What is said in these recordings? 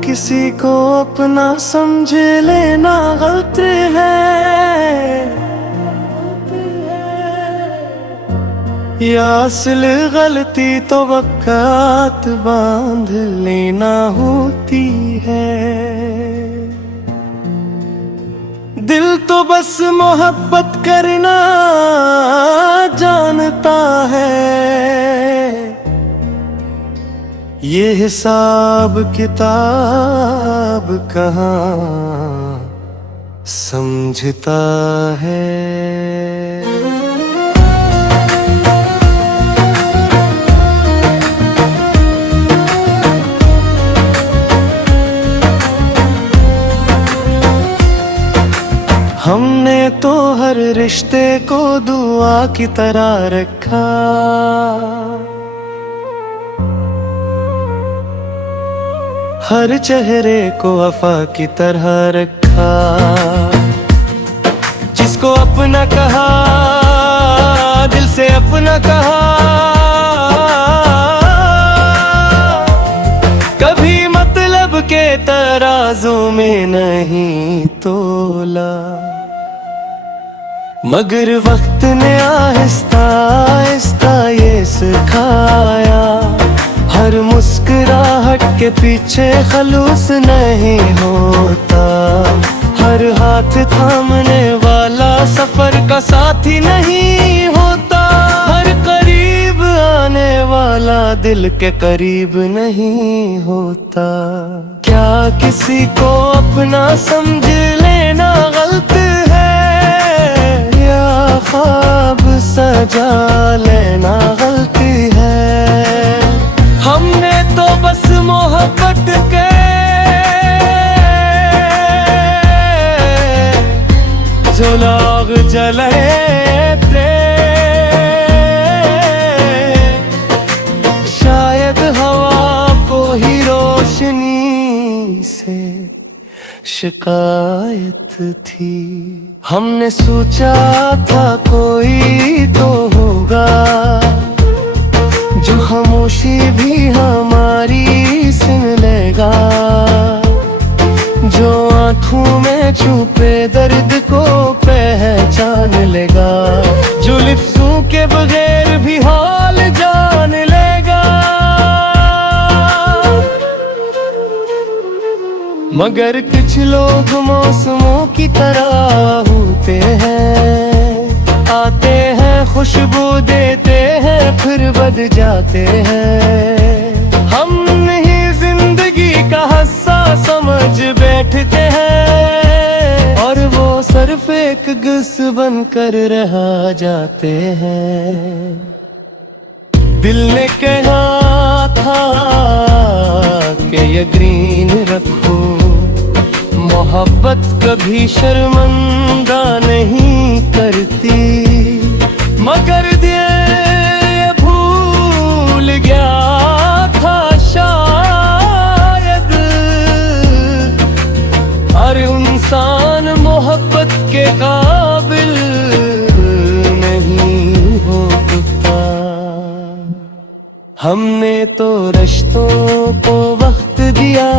किसी को अपना समझ लेना गलत है, या असल गलती तो वक़्त बांध लेना होती है। दिल तो बस मोहब्बत करना जानता है, ये हिसाब किताब कहाँ समझता है। हमने तो हर रिश्ते को दुआ की तरह रखा, हर चेहरे को वफा की तरह रखा। जिसको अपना कहा, दिल से अपना कहा, कभी मतलब के तराजू में नहीं तोला। मगर वक्त ने आहिस्ता आहिस्ता ये सिखाया, हर मुस्कुराहट के पीछे खलूस नहीं होता, हर हाथ थामने वाला सफर का साथी नहीं होता, हर करीब आने वाला दिल के करीब नहीं होता। क्या किसी को अपना समझ लेना गलत है, या ख्वाब सजा लेना गलती है। हमने तो बस मोहब्बत के जो लाग जले थे, शायद हवा को ही रोशनी से शिकायत थी। हमने सोचा था कोई तो होगा जो खामोशी भी हमारी सुन लेगा, जो आँखों में छुपे दर्द को पहचान लेगा, जो लिफ्ज़ों के बगैर भी हाल जान लेगा। मगर कुछ लोग मौसमों की तरह होते हैं, आते हैं खुशबू देते हैं फिर बद जाते हैं। हम नहीं जिंदगी का हिस्सा समझ बैठते हैं, और वो सिर्फ एक गस बनकर रह जाते हैं। दिल ने कहा था कि यकीन रखो, मोहब्बत कभी शर्मिंदा नहीं करती, मगर ये भूल गया था शायद, हर इंसान मोहब्बत के काबिल नहीं होता। हमने तो रिश्तों को वक्त दिया,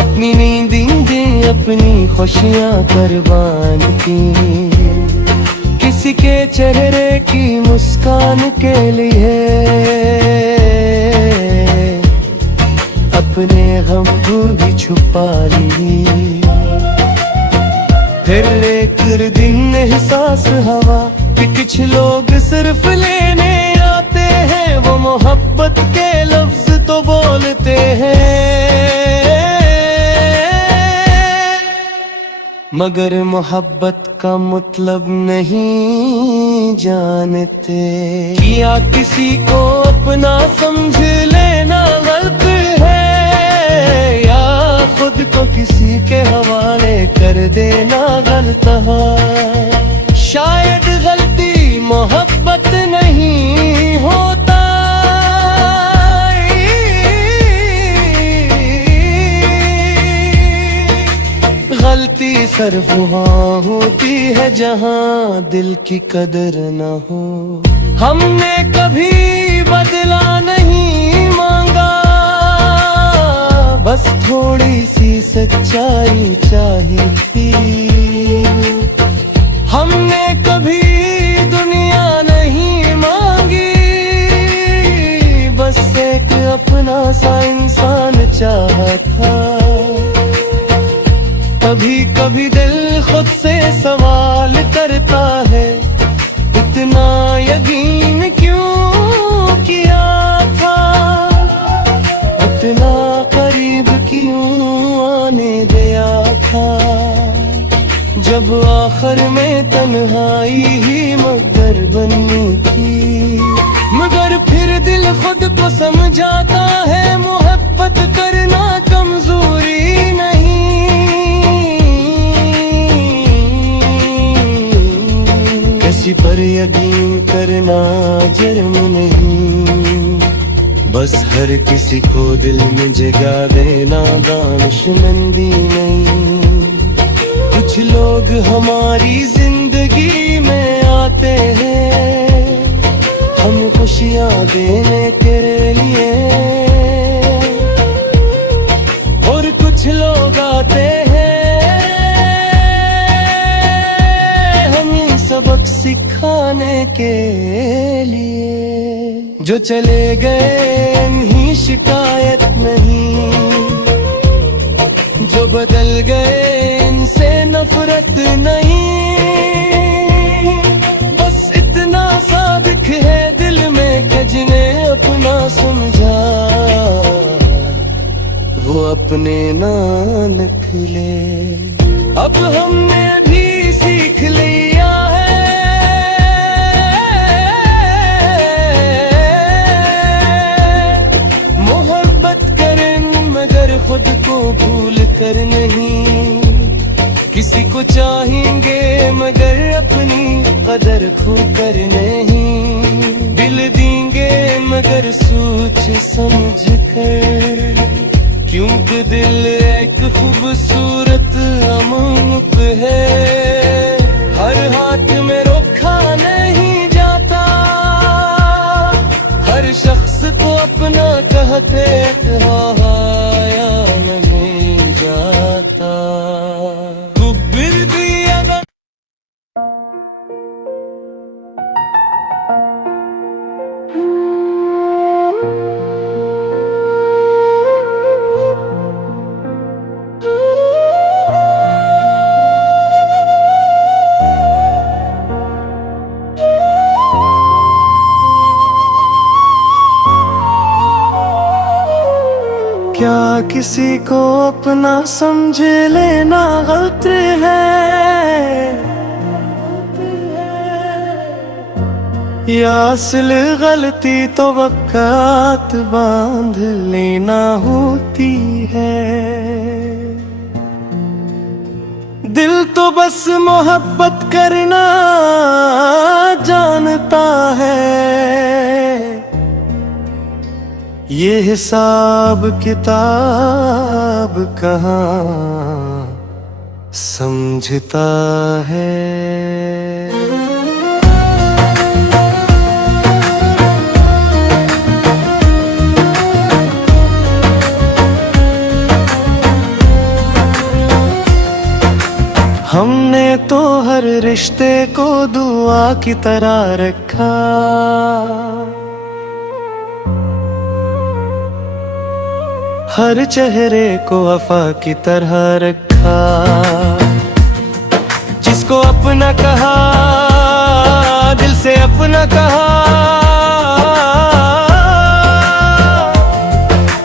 अपनी नींदें अपनी खुशियाँ कुर्बान की, किसी के चेहरे की मुस्कान के लिए अपने गम को भी छुपा ली। फिर लेकर दिन एहसास हवा कि कुछ लोग सिर्फ लेने आते हैं, वो मोहब्बत के लफ्ज तो बोलते हैं, मगर मोहब्बत का मतलब नहीं जानते। या किसी को अपना समझ लेना गलत है, या खुद को किसी के हवाले कर देना गलत है। शायद गलती मोहब्बत नहीं होता, गलती सिर्फ वहाँ होती है जहाँ दिल की कदर न हो। हमने कभी बदला नहीं मांगा, बस थोड़ी सी सच्चाई चाहिए थी। हमने कभी दुनिया नहीं मांगी, बस एक अपना सा इंसान चाहा था। कभी कभी दिल खुद से सवाल करता है, इतना यकीन क्यों किया था, इतना करीब क्यों आने दिया था। जब आखिर में तन्हाई ही मगर बननी थी, मगर फिर दिल खुद को समझाता है मोहब्बत करना कमजोरी नहीं। किसी पर यकीन करना जुर्म नहीं, बस हर किसी को दिल में जगा देना दानिशमंदी नहीं। कुछ लोग हमारी जिंदगी में आते हैं हमें खुशियाँ देने के लिए, और कुछ लोग आते हैं हमें सबक सिखाने के लिए। जो चले गए इन्हीं शिकायत नहीं, जो बदल गए इनसे नफरत नहीं। बस इतना साबिक है दिल में कि जिन्हें अपना समझा वो अपने ना निकले। अब हमने भी सीख लिया है मोहब्बत करें मगर खुद को भूल कर नहीं। किसी को चाहेंगे मगर अपनी कदर खो कर नहीं। दिल देंगे मगर सोच समझ कर, क्योंकि दिल एक खूबसूरत अमानत है, हर हाथ में रखा नहीं जाता। हर शख्स को अपना कहते कहाया नहीं जाता। क्या किसी को अपना समझ लेना गलत है, या असल गलती तो वक़्त बांध लेना होती है। दिल तो बस मोहब्बत करना जानता है, ये हिसाब किताब कहाँ समझता है। हमने तो हर रिश्ते को दुआ की तरह रखा, हर चेहरे को वफा की तरह रखा। जिसको अपना कहा दिल से अपना कहा,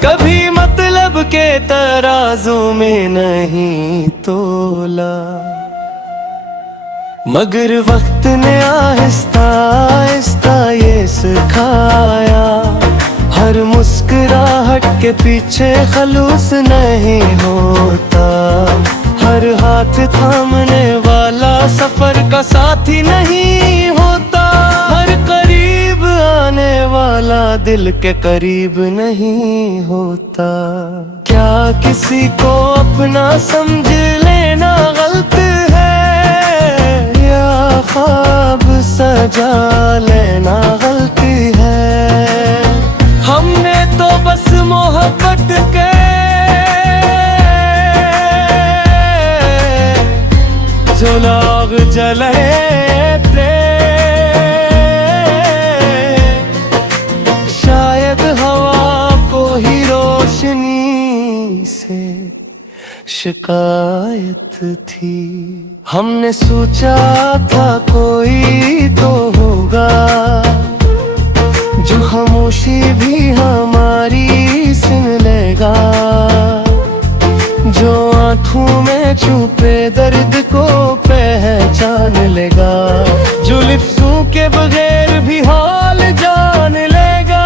कभी मतलब के तराजू में नहीं तोला। मगर वक्त ने आहिस्ता आहिस्ता ये सिखाया, हर मुस्कुराहट के पीछे खलूस नहीं होता। हर हाथ थामने वाला सफर का साथी नहीं होता। हर करीब आने वाला दिल के करीब नहीं होता। क्या किसी को अपना समझ लेना गलत है, या ख्वाब सजा लेना गलती है। हमने तो बस मोहब्बत के चिराग जले थे, शायद हवा को ही रोशनी से शिकायत थी। हमने सोचा था कोई तो होगा जो खामोशी भी हमारी सुन लेगा, जो आंखों में छुपे दर्द को पहचान लेगा, जो लफ्ज़ों के बगैर भी हाल जान लेगा।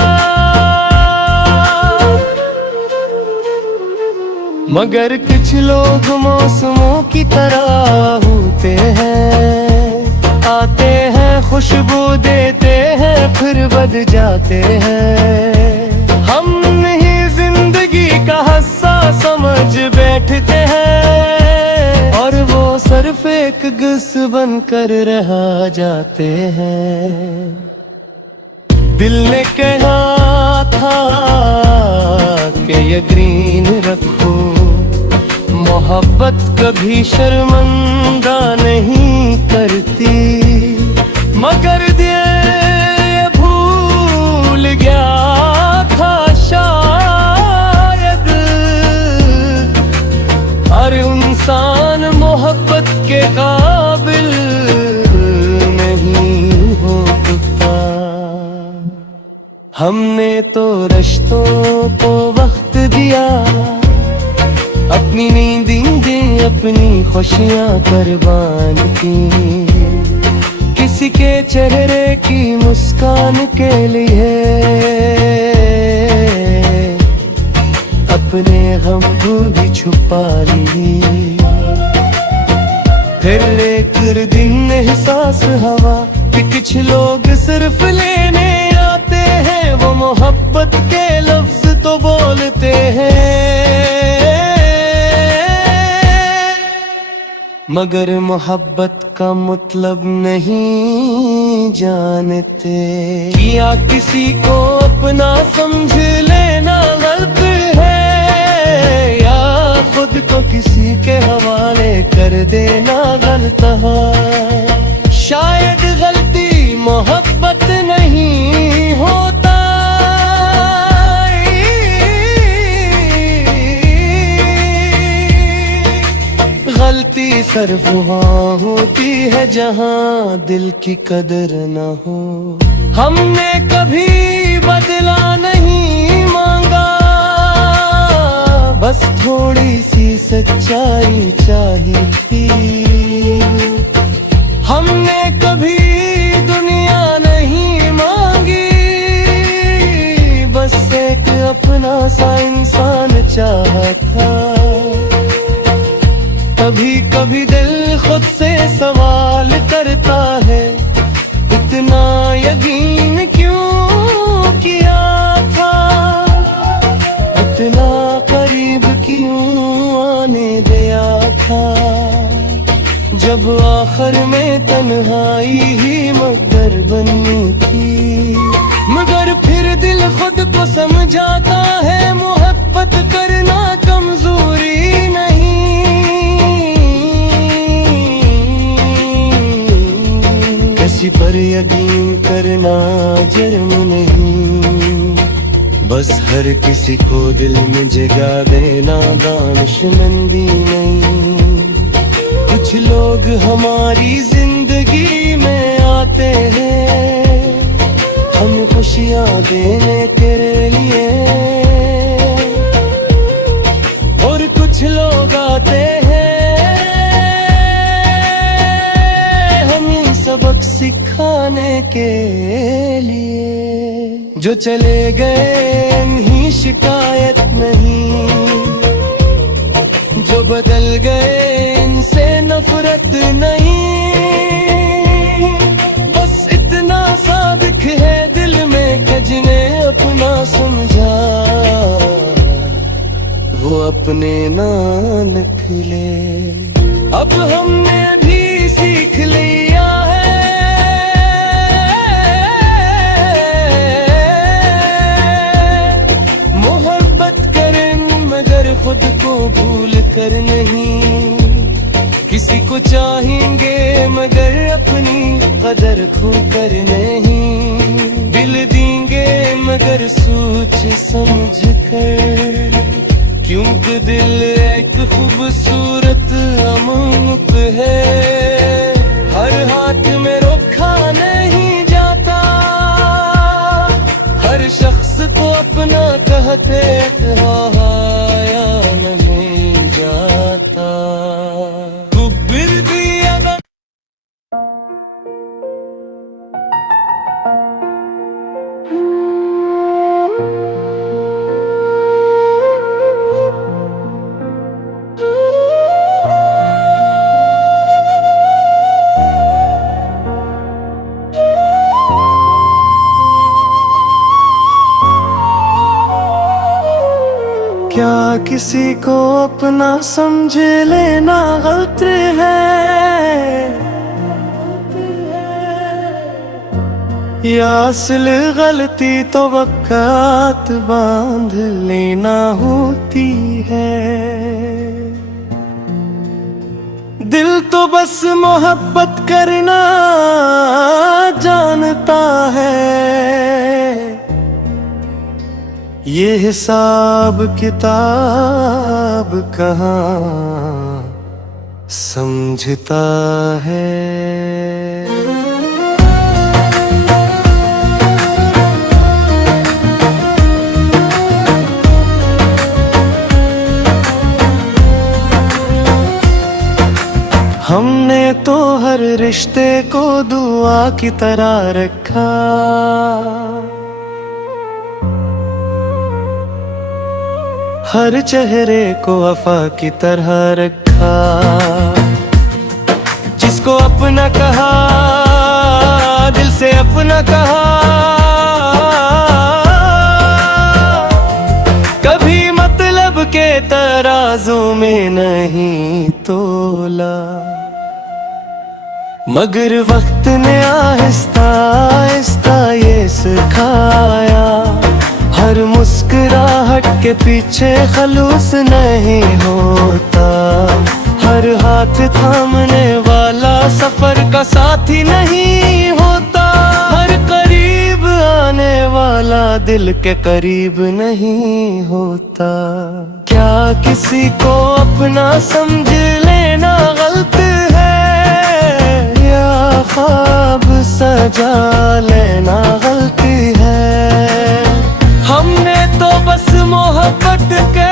मगर कुछ लोग मौसमों की तरह होते हैं, आते हैं खुशबू देते हैं फिर बद जाते हैं। हम नहीं जिंदगी का हिस्सा समझ बैठते हैं, और वो सिर्फ एक गस बनकर रह जाते हैं। दिल ने कहा था कि यकीन रखो, मोहब्बत कभी शर्मिंदा नहीं करती, मगर ये भूल गया था शायद हर इंसान मोहब्बत के काबिल नहीं होता। हमने तो रिश्तों को वक्त दिया, अपनी नींदें अपनी खुशियां कुर्बान की, किसी के चेहरे की मुस्कान के लिए अपने गम को भी छुपा ली। फिर एक दिन एहसास हुआ कि कुछ लोग सिर्फ लेने आते हैं, वो मोहब्बत के लफ्ज तो बोलते हैं, मगर मोहब्बत का मतलब नहीं जानते। या किसी को अपना समझ लेना गलत है, या खुद को किसी के हवाले कर देना गलत है। शायद गलती मोहब्बत नहीं होता, गलती सिर्फ वहाँ होती है जहाँ दिल की कदर न हो। हमने कभी बदला नहीं मांगा, बस थोड़ी सी सच्चाई चाहिए थी। हमने कभी दुनिया नहीं मांगी, बस एक अपना सा इंसान चाहा था। कभी कभी दिल खुद से सवाल करता है, इतना यकीन क्यों किया था, इतना करीब क्यों आने दिया था, जब आखिर में तन्हाई ही मकदर बनी थी। मगर फिर दिल खुद को समझाता है, मोहब्बत करना कमजोरी नहीं, किसी पर यकीन करना जुर्म नहीं, बस हर किसी को दिल में जगा देना दानिशमंदी नहीं। कुछ लोग हमारी जिंदगी में आते हैं, हम खुशियाँ देने तेरे लिए, और कुछ लोग आते हैं हमें सबक सिखाने के लिए। जो चले गए इन्हीं शिकायत नहीं, जो बदल गए इनसे नफरत नहीं, बस इतना सादिक है दिल में कि जिन्हें अपना समझा वो अपने ना निकले। अब हमने भी सीख लिया है मोहब्बत करें मगर खुद को भूल कर नहीं, किसी को चाहेंगे मगर अपनी कदर खो कर नहीं, दिल देंगे मगर सोच समझ कर, क्योंकि दिल एक खूबसूरत अमानत है, हर हाथ में रखा नहीं जाता, हर शख्स को अपना कहते कहाया नहीं जाता। तू फिर भी अगर क्या किसी को अपना समझ लेना गलत है, या असल गलती तो वक़्त बांध लेना होती है। दिल तो बस मोहब्बत करना जानता है, ये हिसाब किताब कहाँ समझता है। हमने तो हर रिश्ते को दुआ की तरह रखा, हर चेहरे को वफा की तरह रखा, जिसको अपना कहा दिल से अपना कहा, कभी मतलब के तराजू में नहीं तोला, मगर वक्त ने आहिस्ता आहिस्ता ये सिखाया, हर मुस्कुराहट के पीछे खलूस नहीं होता, हर हाथ थामने वाला सफर का साथी नहीं होता, हर करीब आने वाला दिल के करीब नहीं होता। क्या किसी को अपना समझ लेना गलत है, या ख्वाब सजा लेना गलती है। हमने तो बस मोहब्बत के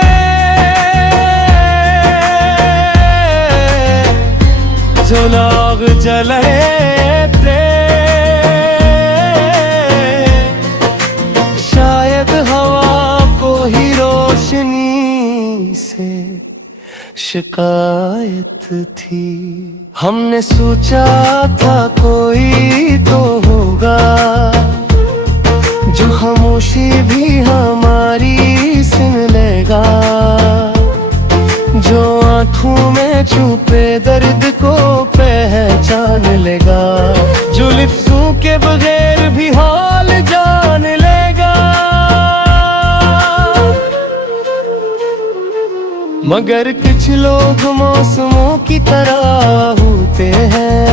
जो लाग जले थे, शायद हवा को ही रोशनी से शिकायत थी। हमने सोचा था कोई तो होगा जो खामोशी भी हमारी सुन लेगा, जो आँखों में छुपे दर्द को पहचान लेगा, जो लिफ्ज़ों के बगैर भी हाल जान लेगा। मगर कुछ लोग मौसमों की तरह होते हैं,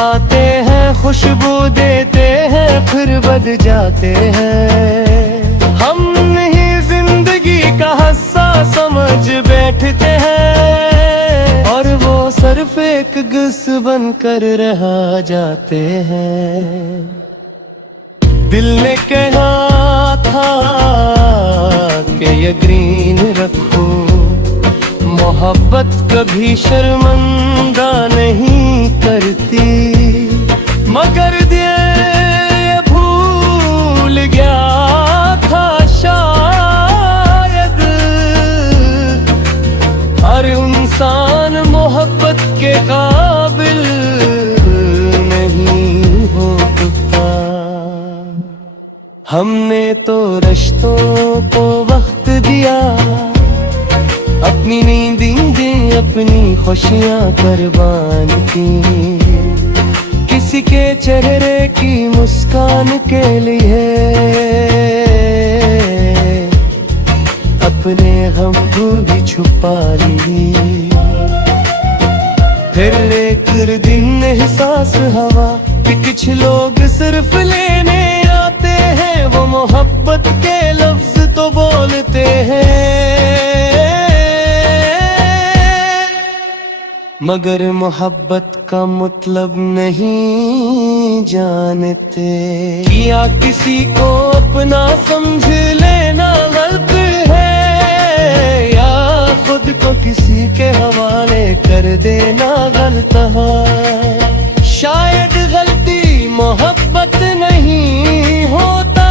आते हैं खुशबू देते हैं फिर बद जाते हैं। हम नहीं जिंदगी का हिस्सा समझ बैठते हैं, और वो सिर्फ एक गस बनकर रह जाते हैं। दिल ने कहा था कि यकीन रखो, मोहब्बत कभी शर्मिंदा नहीं करती, मगर दिल भूल गया था शायद, हर इंसान मोहब्बत के काबिल नहीं होता। हमने तो रिश्तों को वक्त दिया, अपनी नींदें अपनी खुशियाँ कुर्बान की, किसी के चेहरे की मुस्कान के लिए अपने गम को भी छुपा ली। फिर एक दिन एहसास हवा कि कुछ लोग सिर्फ लेने आते हैं, वो मोहब्बत के लफ्ज तो बोलते हैं मगर मोहब्बत का मतलब नहीं जानते। या किसी को अपना समझ लेना गलत है, या खुद को किसी के हवाले कर देना गलत है। शायद गलती मोहब्बत नहीं होता,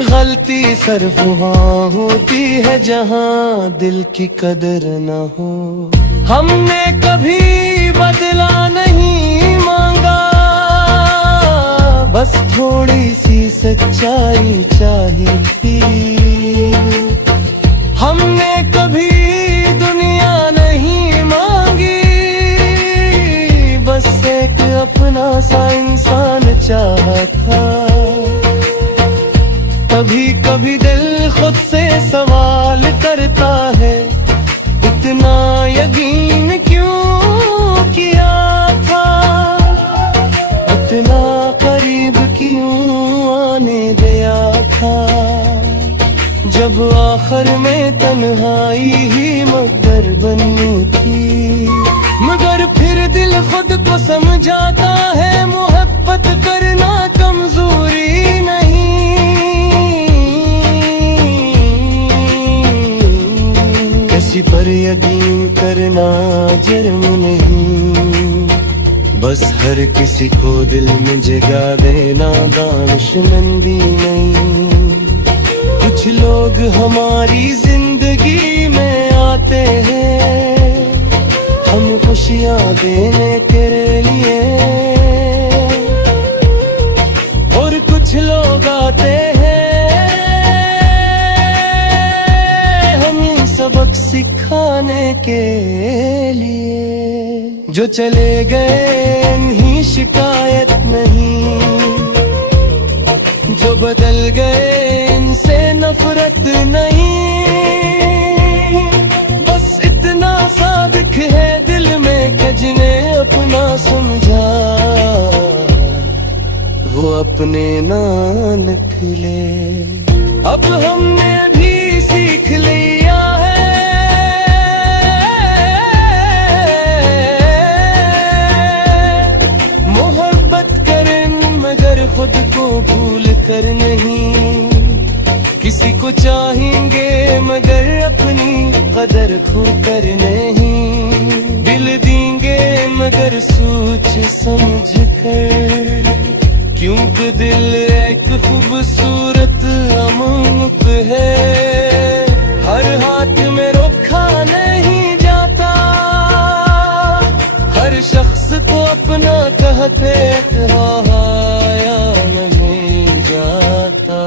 गलती सिर्फ वहाँ होती है जहाँ दिल की कदर न हो। हमने कभी बदला नहीं मांगा, बस थोड़ी सी सच्चाई चाहिए थी। हमने कभी दुनिया नहीं मांगी, बस एक अपना सा इंसान चाहा था। कभी कभी दिल खुद से सवाल करता है, इतना यकीन क्यों किया था, इतना करीब क्यों आने दिया था। जब आखिर में तन्हाई ही मगर बननी थी, मगर फिर दिल खुद को समझाता है मोहब्बत करना कमजोरी नहीं। किसी पर यकीन करना जुर्म नहीं, बस हर किसी को दिल में जगा देना दानिशमंदी नहीं। कुछ लोग हमारी जिंदगी में आते हैं हम खुशियाँ देने के लिए, और कुछ लोग आते हैं हमें सबक सिखाने के लिए। जो चले गए इन्हीं शिकायत नहीं, जो बदल गए इनसे नफरत नहीं। बस इतना सादिक है दिल में कि जिन्हें अपना समझा वो अपने ना निकले। अब हमने भी सीख लिया है मोहब्बत करें मगर खुद को भूल कर नहीं। किसी को चाहेंगे मगर अपनी कदर खो कर नहीं। दिल देंगे मगर सोच समझ कर, क्योंकि दिल एक खूबसूरत अमानत है, हर हाथ में रखा नहीं जाता। हर शख्स को अपना कहते कहाया नहीं जाता।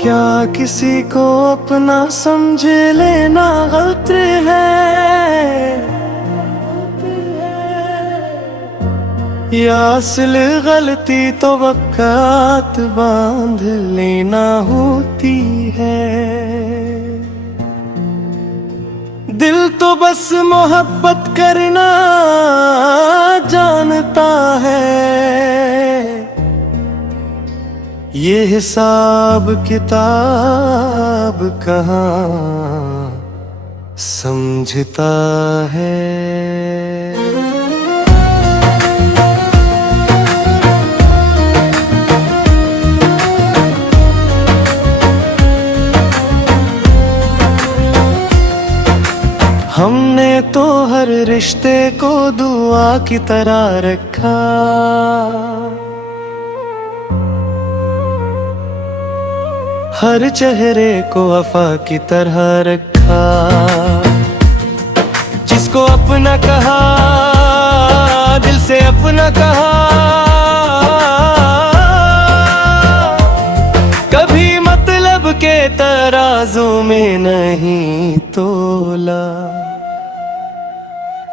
क्या किसी को अपना समझ लेना गलत है, या असल गलती तो वक़्त बांध लेना होती है। दिल तो बस मोहब्बत करना जानता है, ये हिसाब किताब कहाँ समझता है। हमने तो हर रिश्ते को दुआ की तरह रखा, हर चेहरे को वफा की तरह रखा। उसको अपना कहा, दिल से अपना कहा, कभी मतलब के तराजू में नहीं तोला।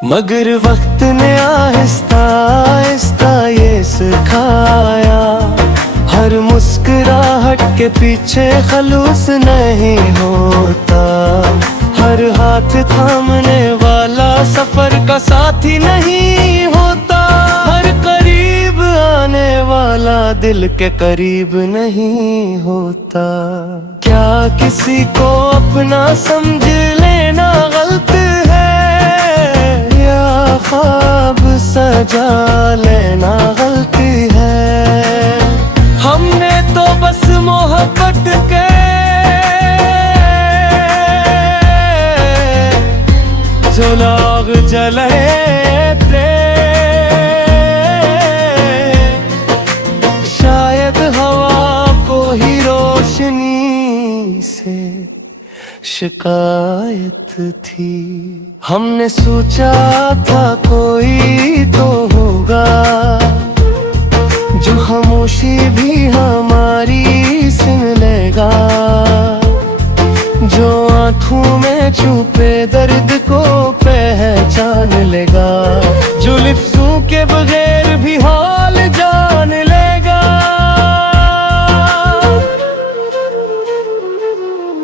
मगर वक्त ने आहिस्ता आहिस्ता ये सिखाया, हर मुस्कुराहट के पीछे खलूस नहीं होता, हर हाथ थामने वाला सफर का साथी नहीं होता, हर करीब आने वाला दिल के करीब नहीं होता। क्या किसी को अपना समझ लेना गलत है, या ख्वाब सजा लेना गलती है। हमने तो बस मोहब्बत के जो लोग जले थे, शायद हवा को ही रोशनी से शिकायत थी। हमने सोचा था कोई तो होगा जो खामोशी भी हमारी सुन लेगा, जो आँखों में छुपे दर्द को पहचान लेगा, जो लिफ्ज़ों के बगैर भी हाल जान लेगा।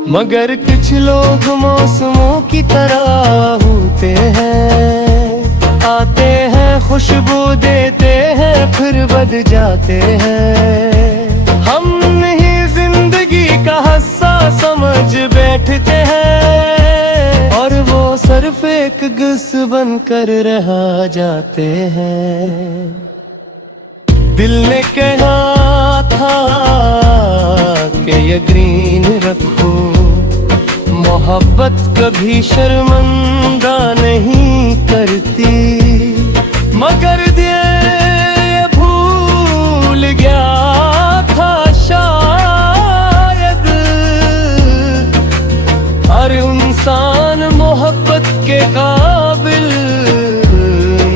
मगर कुछ लोग मौसमों की तरह होते हैं, आते हैं खुशबू देते हैं फिर बद जाते हैं। हम नहीं जिंदगी का हिस्सा समझ बैठते हैं, और वो सिर्फ एक गस बनकर रह जाते हैं। दिल ने कहा था कि यकीन रखो, मोहब्बत कभी शर्मिंदा नहीं करती, मगर दिल भूल गया था शायद, हर इंसान मोहब्बत के काबिल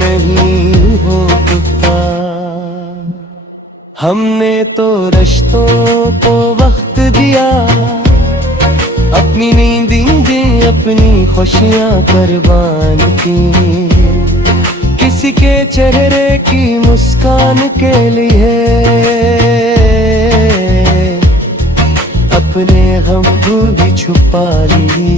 नहीं होता। हमने तो रिश्तों को वक्त दिया, अपनी नींदें अपनी खुशियाँ कुर्बान की, किसी के चेहरे की मुस्कान के लिए अपने गम को भी छुपा ली।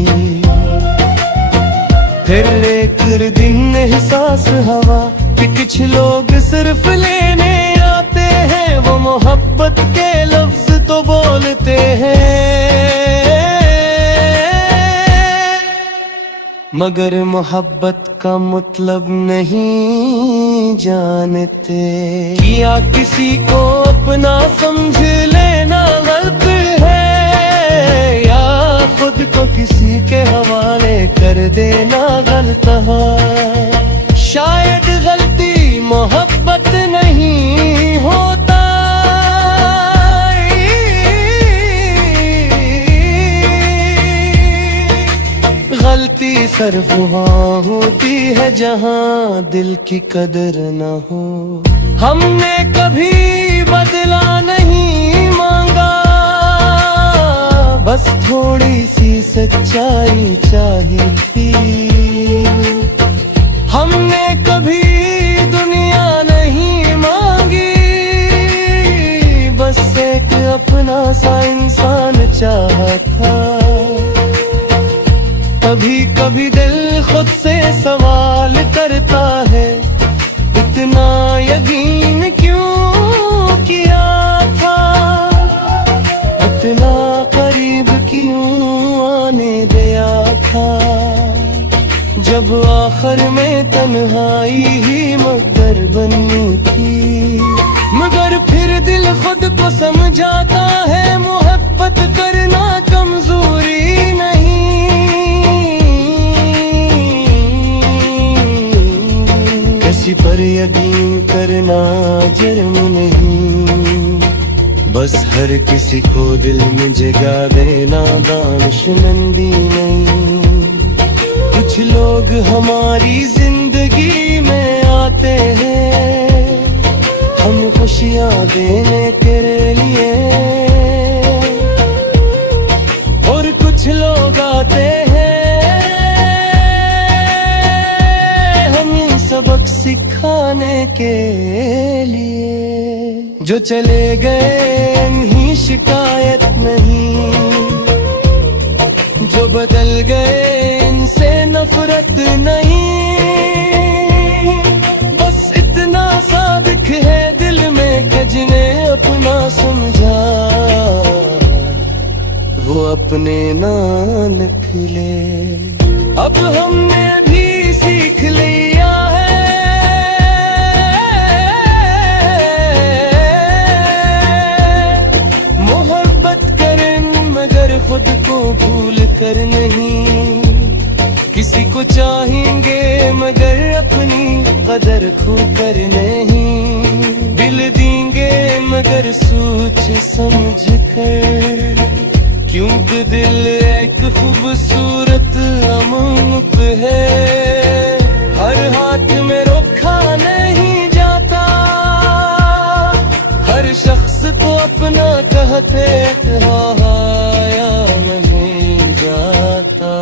फिर लेकर दिन एहसास हवा कि कुछ लोग सिर्फ लेने आते हैं, वो मोहब्बत के लफ्ज तो बोलते हैं, मगर मोहब्बत का मतलब नहीं जानते। या किसी को अपना समझ लेना गलत है, या खुद को किसी के हवाले कर देना गलत है। शायद गलती मोहब्बत नहीं होता, गलती सिर्फ वहाँ होती है जहाँ दिल की कदर न हो। हमने कभी बदला नहीं मांगा, बस थोड़ी सी सच्चाई चाहिए थी। हमने कभी दुनिया नहीं मांगी, बस एक अपना सा इंसान चाहा था। कभी कभी दिल खुद से सवाल करता है, इतना यकीन क्यों किया था, इतना करीब क्यों आने दिया था, जब आखिर में तन्हाई ही मगर बननी थी। मगर फिर दिल खुद को समझाता है, मोहब्बत करना कमजोरी नहीं, किसी पर यकीन करना जुर्म नहीं, बस हर किसी को दिल में जगा देना दानिशमंदी नहीं। कुछ लोग हमारी जिंदगी में आते हैं हम खुशियाँ देने तेरे लिए, और कुछ लोग आते हैं हमें सबक सिखाने के लिए। जो चले गए इन्हीं शिकायत नहीं, जो बदल गए इनसे नफरत नहीं। बस इतना साबिक है दिल में कि जिन्हें अपना समझा वो अपने ना निकले। अब हमने भी सीख लिया है मोहब्बत करें मगर खुद को भूल कर नहीं। किसी को चाहेंगे मगर अपनी कदर खो कर नहीं। दिल देंगे मगर सोच समझ कर, क्योंकि दिल एक खूबसूरत अमानत है। हर हाथ में रखा नहीं जाता, हर शख्स को अपना कहते कहाया नहीं जाता।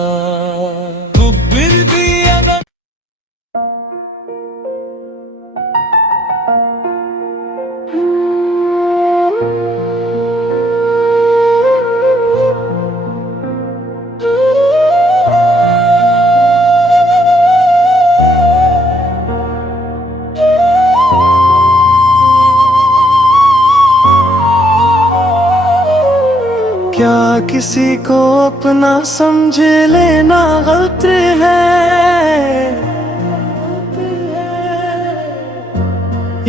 क्या किसी को अपना समझ लेना गलत है,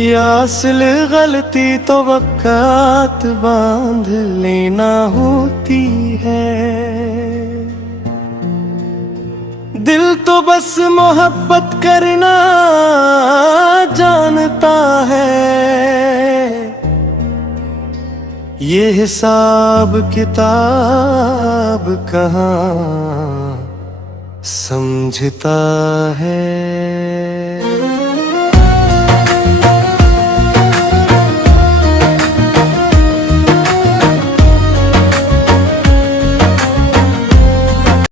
या असल गलती तो वक़्त बांध लेना होती है। दिल तो बस मोहब्बत करना जानता है, ये हिसाब किताब कहाँ समझता है।